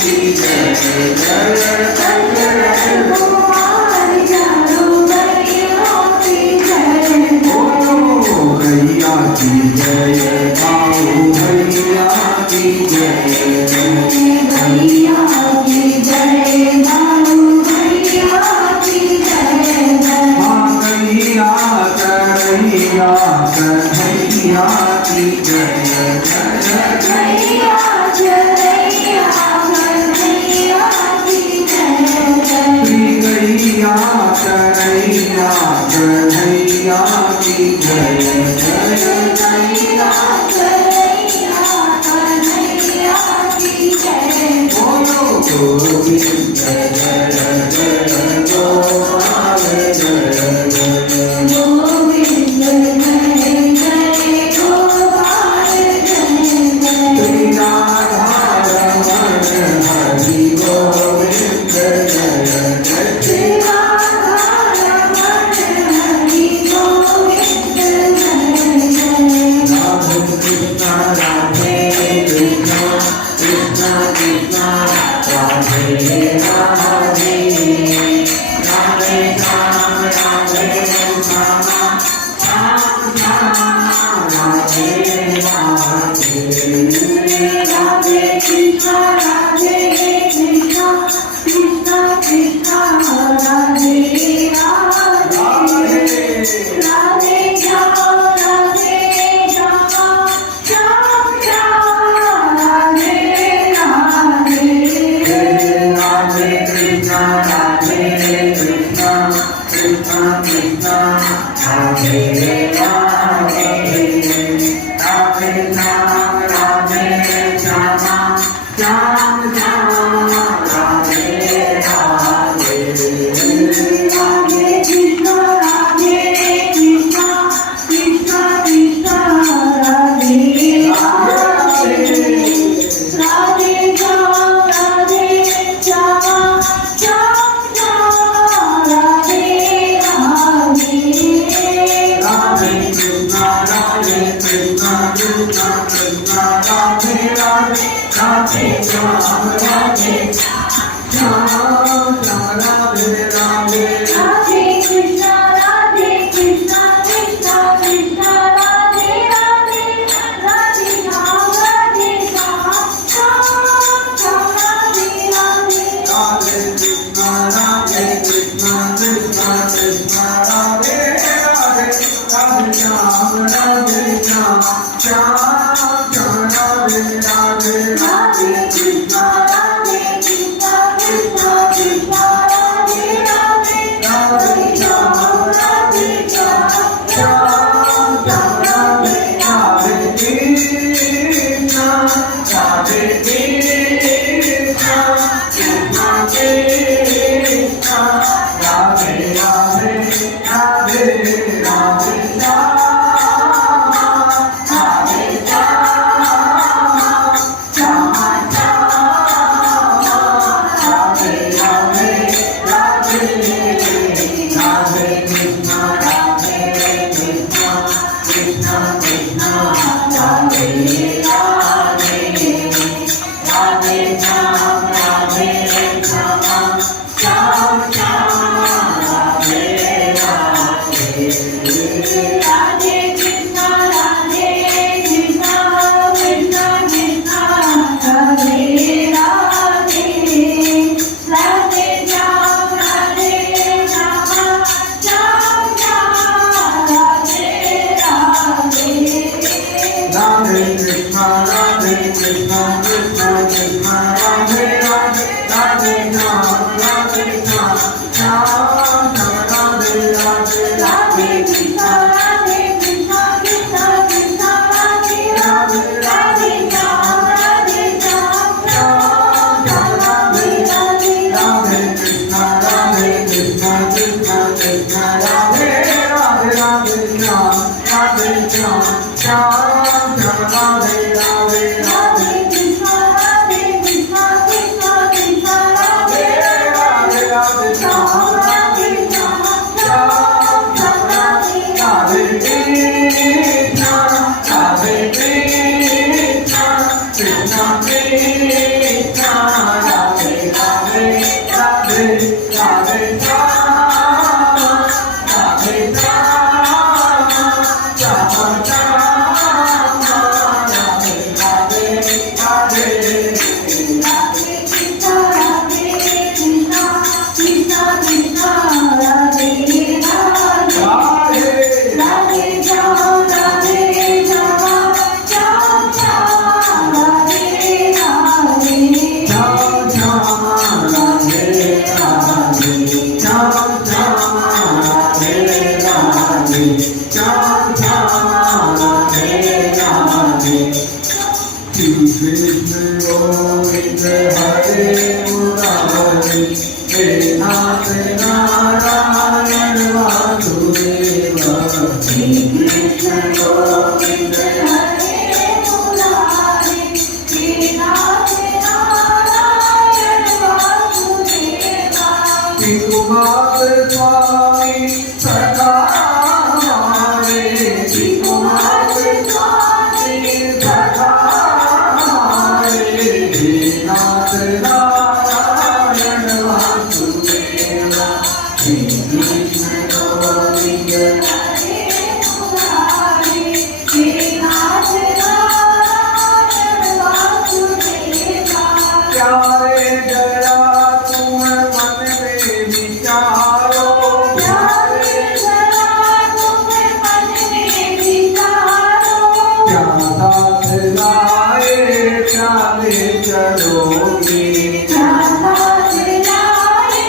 की जय जय शंकर भगवान जानो भैया की जय बोलो भैया की जय गाओ भैया की जय भैया की जय गाओ भैया की जय हाँ कन्हैया कन्हैया कन्हैया की जय कन्हैया कन्हैया कन्हैया की जय श्री कन्हैया कन्हैया कन्हैया की जय कन्हैया कन्हैया कन्हैया की जय बोलो गोविंद जय जय जय गोपाल जय जय गोविंद जय जय गोपाल जय जय श्री राधा रमण हरि गोविंद जय जय श्री राधा रमण हरि गोविंद जय जय राधे कृष्ण राधे कृष्ण कृष्ण कृष्ण राधे राधे राधे राम राधे राम राम राम राधे राधे राधे कृष्ण राधे कृष्ण कृष्ण कृष्ण राधे राधे राधे श्याम राधे श्याम श्याम श्याम राधे राधे राधे कृष्ण राधे कृष्ण कृष्ण कृष्ण राधे राधे राधे श्याम राधे श्याम श्याम श्याम राधे राधे राधे कृष्ण राधे कृष्ण कृष्ण कृष्ण राधे राधे राधे श्याम राधे श्याम श्याम श्याम राधे राधे राधे कृष्ण राधे कृष्ण कृष्ण कृष्ण राधे राधे राधे श्याम राधे श्याम श्याम राधे राधे राधे कृष्ण राधे कृष्ण कृष्ण कृष्ण राधे राधे राधे श्याम राधे श्याम श्याम श्याम राधे राधे राधे कृष्ण राधे कृष्ण कृष्ण कृष्ण राधे राधे राधे श्याम राधे श्याम श्याम श्याम राधे राधे राधे कृष्ण राधे कृष्ण कृष्ण कृष्ण राधे राधे राधे श्याम राधे श्याम श्याम श्याम राधे राधे कृष्ण राधे कृष्ण कृष्ण कृष्ण राधे राधे राधे राधे श्याम राधे श्याम श्याम राधे राधे राधे राधे कृष्ण राधे कृष्ण कृष्ण कृष्ण राधे राधे राधे श्याम राधे श्याम श्याम श्याम राधे राधे राधे कृष्ण राधे कृष्ण कृष्ण कृष्ण राधे राधे राधे श्याम राधे श्याम श्याम श्याम राधे राधे राधे कृष्ण कृष्ण कृष्ण कृष्ण राधे હરે મુરારી હે નાથ નારાયણ વાસુદેવ શ્રી કૃષ્ણ ગોવિંદ હરે મુરારી હે નાથ નારાયણ વાસુદેવ પિતુમાત સ્વામી સદા હમારે પિતુમાત સ્વામી સદા હમારે હે નાથ નારાયણ વાસુદેવ શ્રી કૃષ્ણ ગોવિંદ હરે મુરારી હે નાથ નારાયણ વાસુદેવ પ્યારે જરા તું મન में विचारो प्यारे जरा तुम मन में विचारो क्या साथ लाए चाले चलोगे क्या साथ लाए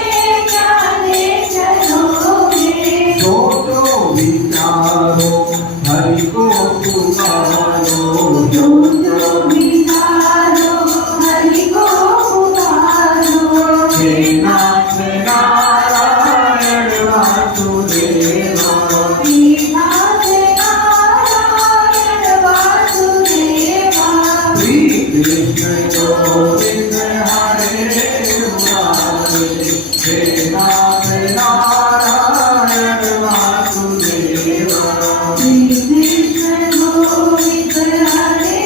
चाले चलोगे जो विचारो हरि को पुकारो जो विचारो हरि को पुकारो हे नाथ नारायण वासुदेव हे नाथ नारायण वासुदेव श्री कृष्ण गोविंद हरे मुरारी हे नाथ नारायण वासुदेव श्री कृष्ण गोविंद हरे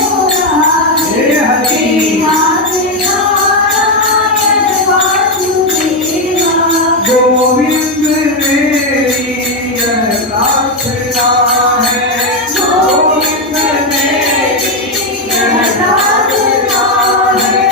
मुरारी हे हरि नाथ नारायण वासुदेव गोविंद मेरी यह प्रार्थना है गोविंद मेरी यह प्रार्थना है